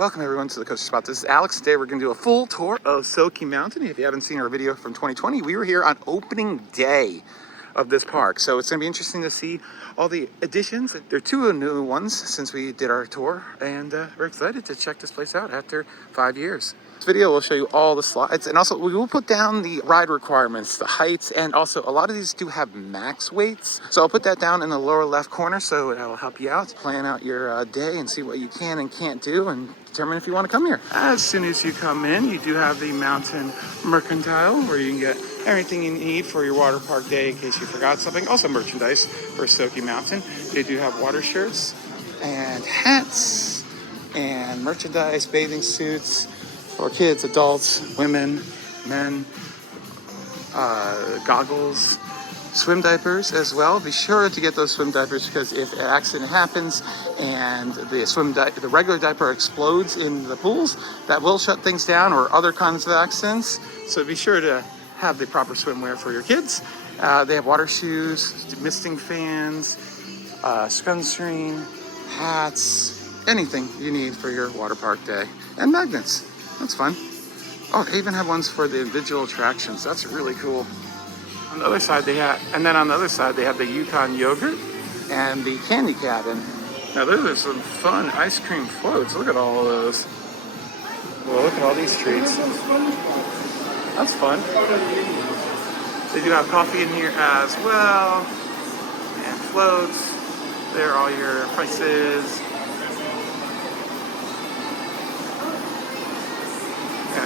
Welcome everyone to the Coaster Spot. This is Alex. Today we're going to do a full tour of Soaky Mountain. If you haven't seen our video from 2020, we were here on opening day of this park. So it's going to be interesting to see all the additions. There are two new ones since we did our tour, and we're excited to check this place out after 5 years. This video will show you all the slides, and also we will put down the ride requirements, the heights, and also a lot of these do have max weights. So I'll put that down in the lower left corner so it will help you out, plan out your day and see what you can and can't do and determine if you want to come here. As soon as you come in, you do have the Mountain Mercantile where you can get everything you need for your water park day in case you forgot something. Also merchandise for Soaky Mountain. They do have water shirts and hats and merchandise, bathing suits for kids, adults, women, men, goggles, swim diapers as well. Be sure to get those swim diapers because if an accident happens and the regular diaper explodes in the pools, that will shut things down, or other kinds of accidents. So be sure to have the proper swimwear for your kids. They have water shoes, misting fans, sunscreen, hats, anything you need for your water park day, and magnets. That's fun. Oh, they even have ones for the individual attractions. That's really cool. On the other side, they have the Yukon yogurt and the candy cabin. Now, those are some fun ice cream floats. Look at all of those. Well, look at all these treats. That's fun. They do have coffee in here as well, and floats. There are all your prices.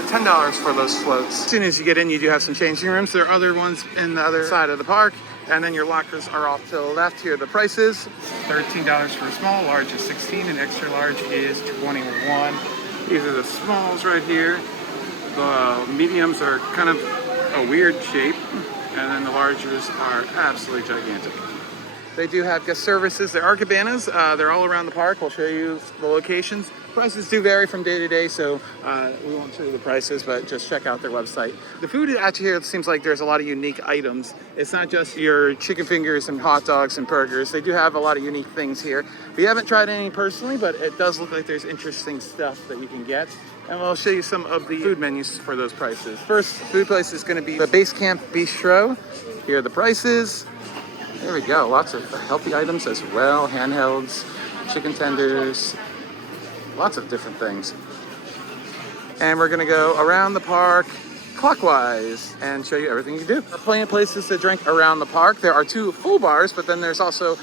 $10 for those floats. As soon as you get in, you do have some changing rooms. There are other ones in the other side of the park, and then your lockers are off to the left. Here are the prices. $13 for a small, large is $16, and extra large is $21. These are the smalls right here. The mediums are kind of a weird shape, and then the largers are absolutely gigantic. They do have guest services. There are cabanas. They're all around the park. We'll show you the locations. Prices do vary from day to day, so we won't show you the prices, but just check out their website. The food actually here, it seems like there's a lot of unique items. It's not just your chicken fingers and hot dogs and burgers. They do have a lot of unique things here. We haven't tried any personally, but it does look like there's interesting stuff that you can get. And we'll show you some of the food menus for those prices. First food place is going to be the Base Camp Bistro. Here are the prices. There we go, lots of healthy items as well, handhelds, chicken tenders, lots of different things. And we're gonna go around the park clockwise and show you everything you do. There are plenty of places to drink around the park. There are two full bars, but then there's also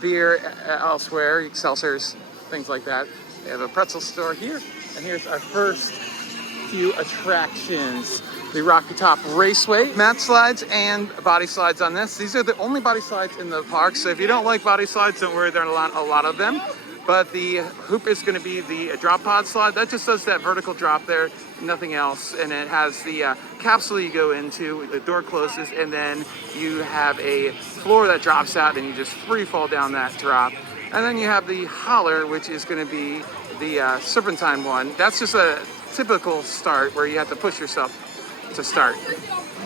beer elsewhere, seltzers, things like that. They have a pretzel store here, and here's our first few attractions. The Rocky Top Raceway, mat slides and body slides on this. These are the only body slides in the park, so if you don't like body slides, don't worry, there are a lot of them. But the hoop is going to be the drop pod slide. That just does that vertical drop there, nothing else. And it has the capsule you go into, the door closes, and then you have a floor that drops out and you just free fall down that drop. And then you have the holler, which is going to be the serpentine one. That's just a typical start where you have to push yourself to start.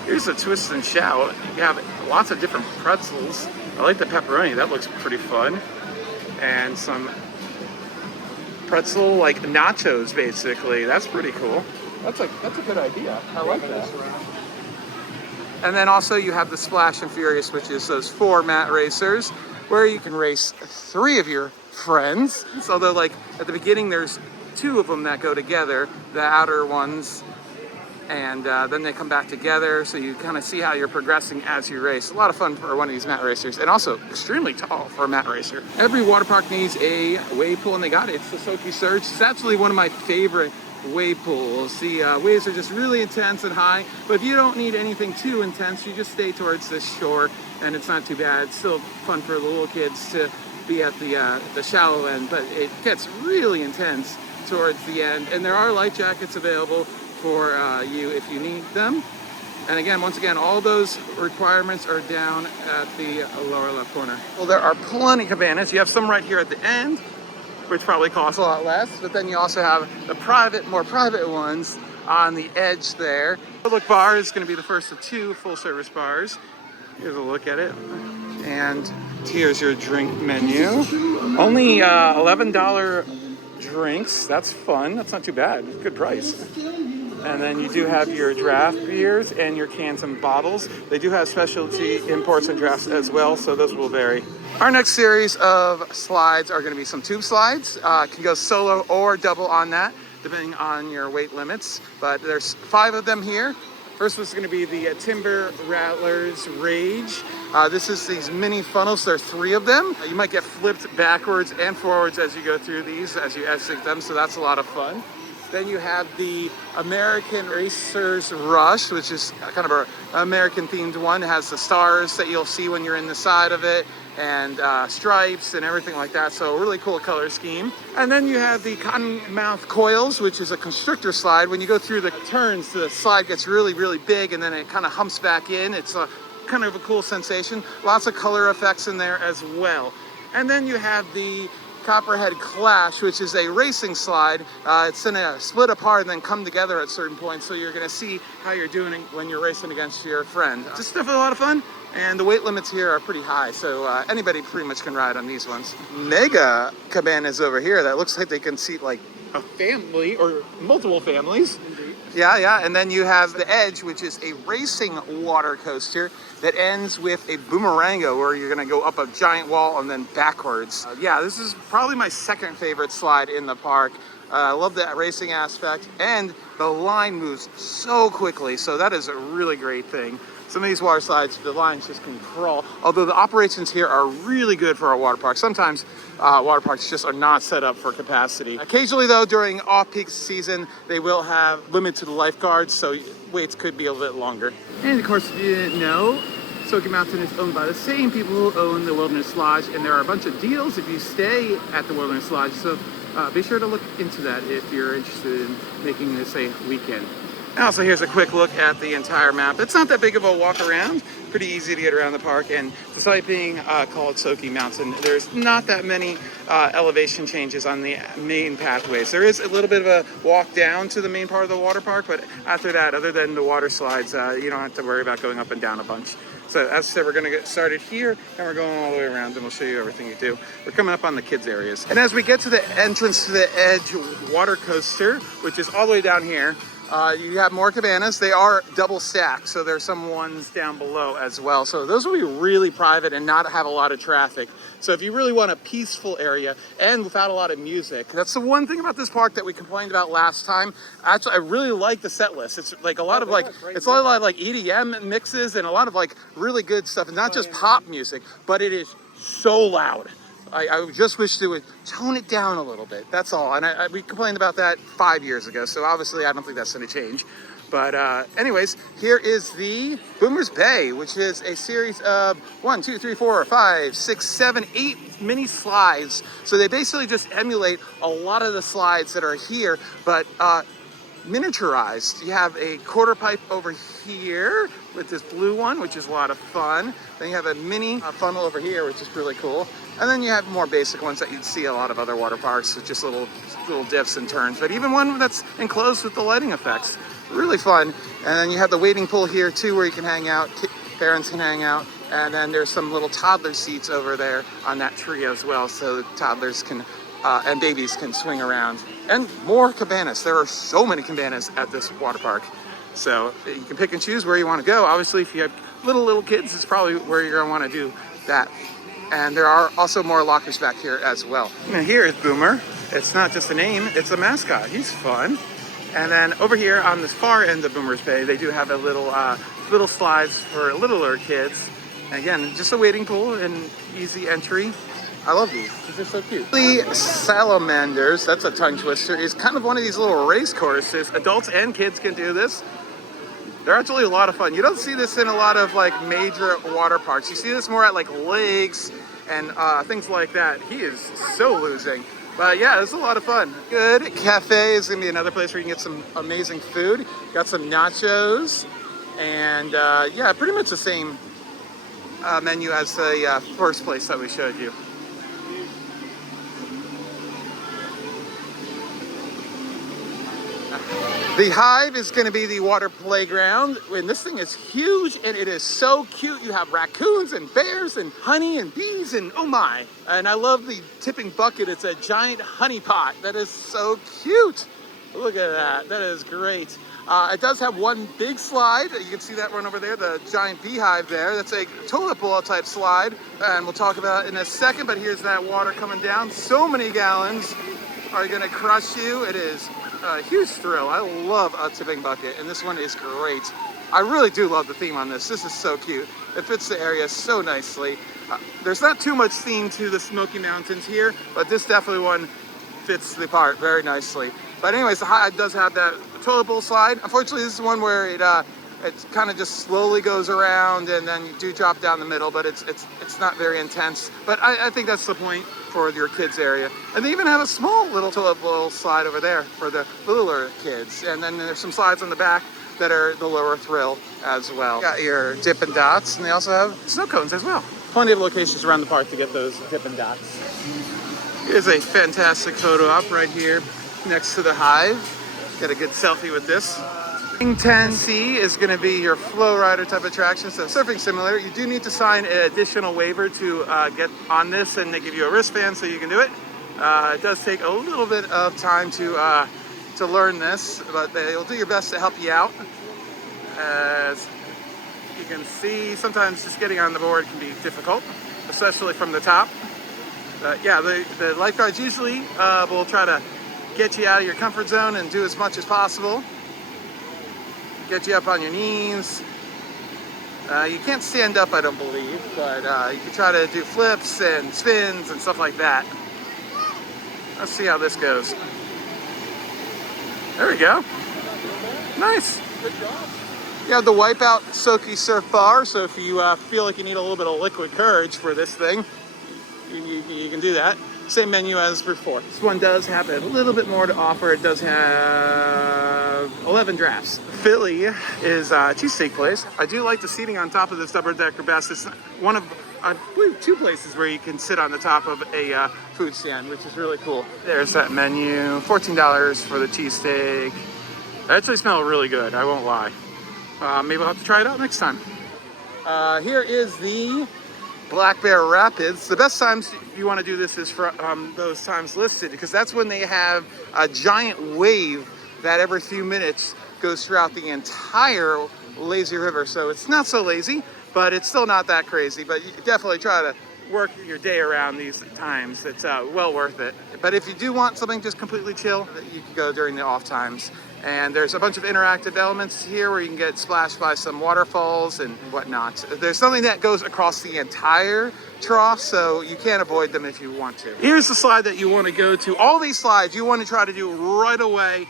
Here's a twist and shout. You have lots of different pretzels. I like the pepperoni, that looks pretty fun. And some pretzel like nachos basically. That's pretty cool. That's a good idea. I like that. And then also you have the Splash and Furious, which is those 4 mat racers where you can race 3 of your friends. So they're like at the beginning there's 2 of them that go together, the outer ones, and then they come back together, so you kind of see how you're progressing as you race. A lot of fun for one of these mat racers, and also extremely tall for a mat racer. Every water park needs a wave pool, and they got it. It's the Soaky Surge. It's absolutely one of my favorite wave pools. The waves are just really intense and high, but if you don't need anything too intense, you just stay towards the shore, and it's not too bad. It's still fun for the little kids to be at the shallow end, but it gets really intense towards the end, and there are life jackets available for you if you need them. And again, once again, all those requirements are down at the lower left corner. Well, there are plenty of cabanas. You have some right here at the end, which probably costs a lot less, but then you also have the more private ones on the edge there. The Look Bar is going to be the first of 2 full-service bars. Here's a look at it. And here's your drink menu. Only $11 drinks. That's fun. That's not too bad. Good price. And then you do have your draft beers and your cans and bottles. They do have specialty imports and drafts as well, so those will vary. Our next series of slides are going to be some tube slides. Can go solo or double on that, depending on your weight limits. But there's 5 of them here. First one's going to be the Timber Rattlers Rage. This is these mini funnels. There are 3 of them. You might get flipped backwards and forwards as you go through these, as you exit them, so that's a lot of fun. Then you have the American Racers Rush, which is kind of an American-themed one. It has the stars that you'll see when you're in the side of it, and stripes and everything like that. So a really cool color scheme. And then you have the Cottonmouth Coils, which is a constrictor slide. When you go through the turns, the slide gets really, really big, and then it kind of humps back in. It's a kind of a cool sensation. Lots of color effects in there as well. And then you have the Copperhead Clash, which is a racing slide. It's going to split apart and then come together at certain points, so you're going to see how you're doing when you're racing against your friend. Just definitely a lot of fun, and the weight limits here are pretty high, so anybody pretty much can ride on these ones. Mega cabanas over here that looks like they can seat like a family or multiple families. Yeah, and then you have the Edge, which is a racing water coaster that ends with a boomerango, where you're going to go up a giant wall and then backwards. Yeah, this is probably my second favorite slide in the park. I love that racing aspect, and the line moves so quickly, so that is a really great thing. Some of these water slides, the lines just can crawl, although the operations here are really good for our water park. Sometimes water parks just are not set up for capacity. Occasionally, though, during off-peak season, they will have limited lifeguards, so waits could be a little bit longer. And of course, if you didn't know, Soaky Mountain is owned by the same people who own the Wilderness Lodge, and there are a bunch of deals if you stay at the Wilderness Lodge, so be sure to look into that if you're interested in making this a weekend. And also, here's a quick look at the entire map. It's not that big of a walk around, pretty easy to get around the park, and despite being called Soaky Mountain, there's not that many elevation changes on the main pathways. There is a little bit of a walk down to the main part of the water park, but after that, other than the water slides, you don't have to worry about going up and down a bunch. So as I said, we're going to get started here, and we're going all the way around, and we'll show you everything you do. We're coming up on the kids areas. And as we get to the entrance to the Edge water coaster, which is all the way down here, you have more cabanas. They are double stacked, so there's some ones down below as well. So those will be really private and not have a lot of traffic. So if you really want a peaceful area and without a lot of music, that's the one thing about this park that we complained about last time. Actually, I really like the set list. It's like a lot of like, it's a lot of like EDM mixes and a lot of like really good stuff. And not just pop music, but it is so loud. I just wish they would tone it down a little bit. That's all. And we complained about that 5 years ago. So obviously, I don't think that's going to change. But anyways, here is the Boomer's Bay, which is a series of 1, 2, 3, 4, 5, 6, 7, 8 mini slides. So they basically just emulate a lot of the slides that are here, but miniaturized. You have a quarter pipe over here with this blue one, which is a lot of fun. Then you have a mini funnel over here, which is really cool. And then you have more basic ones that you'd see a lot of other water parks with just little dips and turns. But even one that's enclosed with the lighting effects, really fun. And then you have the wading pool here too, where you can hang out. Parents can hang out. And then there's some little toddler seats over there on that tree as well, so toddlers can and babies can swing around. And more cabanas. There are so many cabanas at this water park. So you can pick and choose where you want to go. Obviously, if you have little kids, it's probably where you're going to want to do that. And there are also more lockers back here as well. Now here is Boomer. It's not just a name, it's a mascot. He's fun. And then over here on this far end of Boomer's Bay, they do have a little slides for littler kids. Again, just a wading pool and easy entry. I love these. These are so cute. The Salamanders, that's a tongue twister, is kind of one of these little race courses. Adults and kids can do this. They're actually a lot of fun. You don't see this in a lot of like major water parks. You see this more at like lakes and things like that. He is so losing. But yeah, it's a lot of fun. Good Cafe is gonna be another place where you can get some amazing food. Got some nachos and yeah, pretty much the same menu as the first place that we showed you. The Hive is going to be the water playground, and this thing is huge and it is so cute. You have raccoons and bears and honey and bees and oh my. And I love the tipping bucket. It's a giant honey pot. That is so cute. Look at that. That is great. It does have one big slide. You can see that one over there, the giant beehive there. That's a toilet bowl type slide, and we'll talk about it in a second, but here's that water coming down. So many gallons are gonna crush you. It is a huge thrill. I love a tipping bucket, and this one is great. I really do love the theme on this. This is so cute. It fits the area so nicely. There's not too much theme to the Smoky Mountains here, but this definitely one fits the part very nicely. But anyways, the Hive does have that toilet bowl slide. Unfortunately, this is one where it kind of just slowly goes around, and then you do drop down the middle, but it's not very intense. But I think that's the point for your kids area. And they even have a small little toilet bowl slide over there for the littler kids. And then there's some slides on the back that are the lower thrill as well. Got your Dippin' Dots, and they also have snow cones as well. Plenty of locations around the park to get those Dippin' Dots. Here's a fantastic photo op right here next to the Hive. Get a good selfie with this. King 10C is going to be your Flowrider type attraction, so surfing simulator. You do need to sign an additional waiver to get on this, and they give you a wristband so you can do it. It does take a little bit of time to learn this, but they will do your best to help you out. As you can see, sometimes just getting on the board can be difficult, especially from the top. Yeah, the lifeguards usually will try to get you out of your comfort zone and do as much as possible. Get you up on your knees. You can't stand up, I don't believe, but you can try to do flips and spins and stuff like that. Let's see how this goes. There we go. Nice. Good job. You have the Wipeout Soaky Surf Bar, so if you feel like you need a little bit of liquid courage for this thing, you can do that. Same menu as before. This one does have a little bit more to offer. It does have 11 drafts. Philly is a cheesesteak place. I do like the seating on top of this double-decker bus. It's one of, I believe, 2 places where you can sit on the top of a food stand, which is really cool. There's that menu, $14 for the cheesesteak. They actually smell really good, I won't lie. Maybe we'll have to try it out next time. Here is the Black Bear Rapids. The best times you want to do this is for those times listed, because that's when they have a giant wave that every few minutes goes throughout the entire lazy river. So it's not so lazy, but it's still not that crazy. But you definitely try to work your day around these times. It's well worth it. But if you do want something just completely chill, you can go during the off times. And there's a bunch of interactive elements here where you can get splashed by some waterfalls and whatnot. There's something that goes across the entire trough, so you can't avoid them if you want to. Here's the slide that you want to go to. All these slides you want to try to do right away.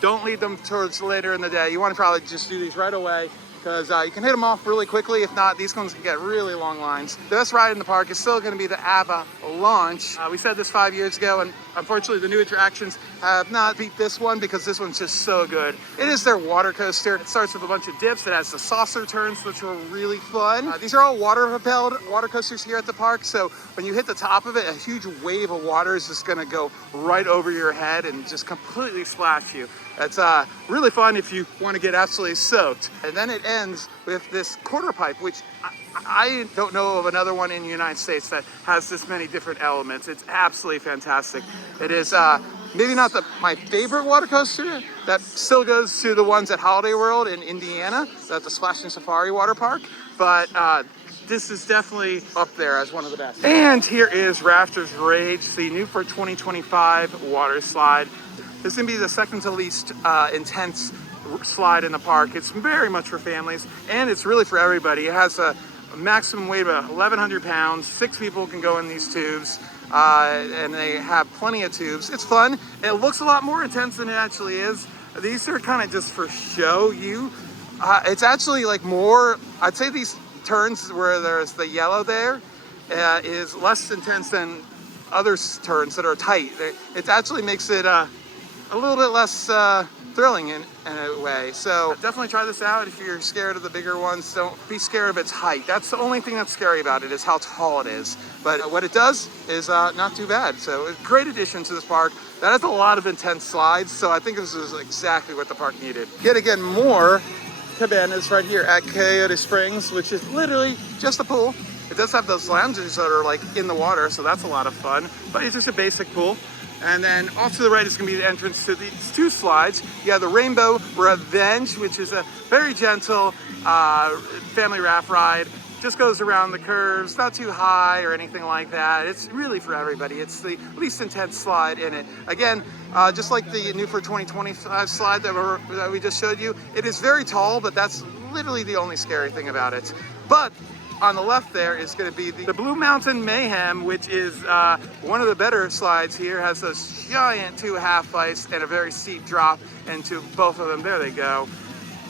Don't leave them towards later in the day. You want to probably just do these right away, because you can hit them off really quickly. If not, these ones can get really long lines. The best ride in the park is still going to be the Ava launch. We said this 5 years ago, and unfortunately the new attractions have not beat this one, because this one's just so good. It is their water coaster. It starts with a bunch of dips. It has the saucer turns, which are really fun. These are all water-propelled water coasters here at the park, so when you hit the top of it, a huge wave of water is just going to go right over your head and just completely splash you. It's really fun if you want to get absolutely soaked. And then it ends with this quarter pipe, which I don't know of another one in the United States that has this many different elements. It's absolutely fantastic. It is maybe not my favorite water coaster. That still goes to the ones at Holiday World in Indiana, at the Splash and Safari Water Park. But this is definitely up there as one of the best. And here is Rafters Rage, the new for 2025 water slide. This is going to be the second to least intense slide in the park. It's very much for families, and it's really for everybody. It has a maximum weight of 1,100 pounds. 6 people can go in these tubes, and they have plenty of tubes. It's fun. It looks a lot more intense than it actually is. These are kind of just for show. It's actually like more, I'd say these turns where there's the yellow there is less intense than other turns that are tight. It actually makes it a little bit less thrilling in a way. So definitely try this out. If you're scared of the bigger ones, don't be scared of its height. That's the only thing that's scary about it, is how tall it is. But what it does is not too bad. So a great addition to this park. That has a lot of intense slides, so I think this is exactly what the park needed. Yet again, more cabanas right here at Coyote Springs, which is literally just a pool. It does have those lounges that are like in the water, so that's a lot of fun, but it's just a basic pool. And then off to the right is going to be the entrance to these two slides. You have the Rainbow Revenge, which is a very gentle family raft ride. Just goes around the curves, not too high or anything like that. It's really for everybody. It's the least intense slide in it. Again, just like the new for 2025 slide that we just showed you, it is very tall, but that's literally the only scary thing about it. But on the left there is going to be the Blue Mountain Mayhem, which is one of the better slides here. Has those giant 2 half ice and a very steep drop into both of them. There they go.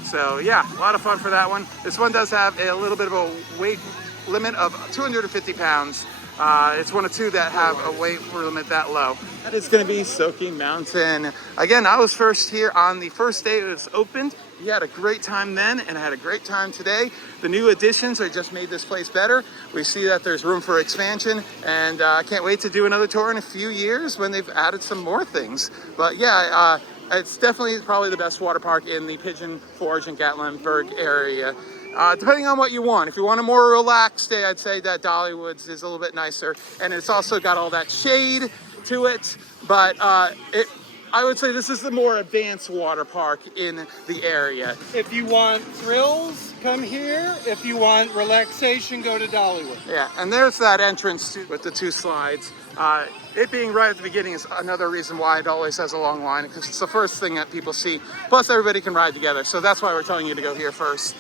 So yeah, a lot of fun for that one. This one does have a little bit of a weight limit of 250 pounds. It's one of 2 that have a weight limit that low. That is going to be Soaky Mountain. Again, I was first here on the first day it was opened. You had a great time then, and I had a great time today. The new additions are just made this place better. We see that there's room for expansion, and I can't wait to do another tour in a few years when they've added some more things. But yeah, it's definitely probably the best water park in the Pigeon Forge and Gatlinburg area. Depending on what you want. If you want a more relaxed day, I'd say that Dollywood's is a little bit nicer. And it's also got all that shade to it. But I would say this is the more advanced water park in the area. If you want thrills, come here. If you want relaxation, go to Dollywood. Yeah, and there's that entrance with the 2 slides. It being right at the beginning is another reason why it always has a long line, because it's the first thing that people see. Plus, everybody can ride together, so that's why we're telling you to go here first.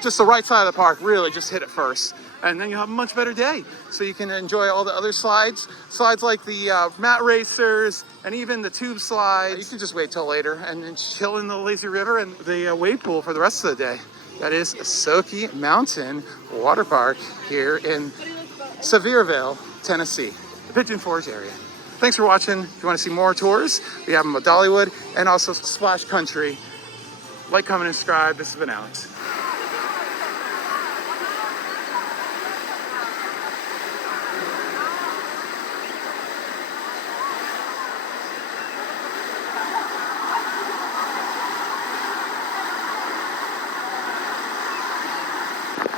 Just the right side of the park, really, just hit it first. And then you'll have a much better day. So you can enjoy all the other slides. Slides like the mat racers and even the tube slides. You can just wait till later and then chill in the lazy river and the wave pool for the rest of the day. That is Soaky Mountain Water Park here in Sevierville, Tennessee, the Pigeon Forge area. Thanks for watching. If you want to see more tours, we have them at Dollywood and also Splash Country. Like, comment, and subscribe. This has been Alex.